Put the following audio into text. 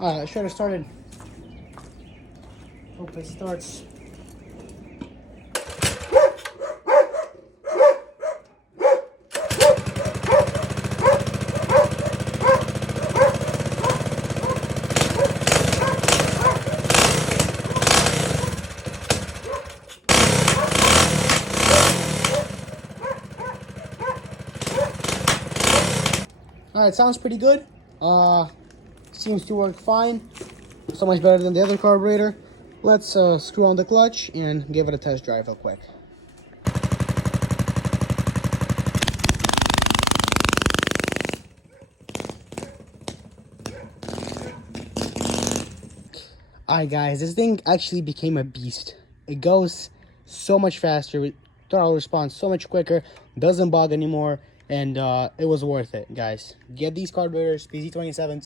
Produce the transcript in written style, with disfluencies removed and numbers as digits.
Alright, let's try to start it. Hope it starts. Alright, sounds pretty good. Seems to work fine. So much better than the other carburetor. Let's screw on the clutch and give it a test drive real quick. Alright guys, this thing actually became a beast. It goes so much faster, throttle response so much quicker, doesn't bug anymore, and it was worth it, guys. Get these carburetors, pt.4.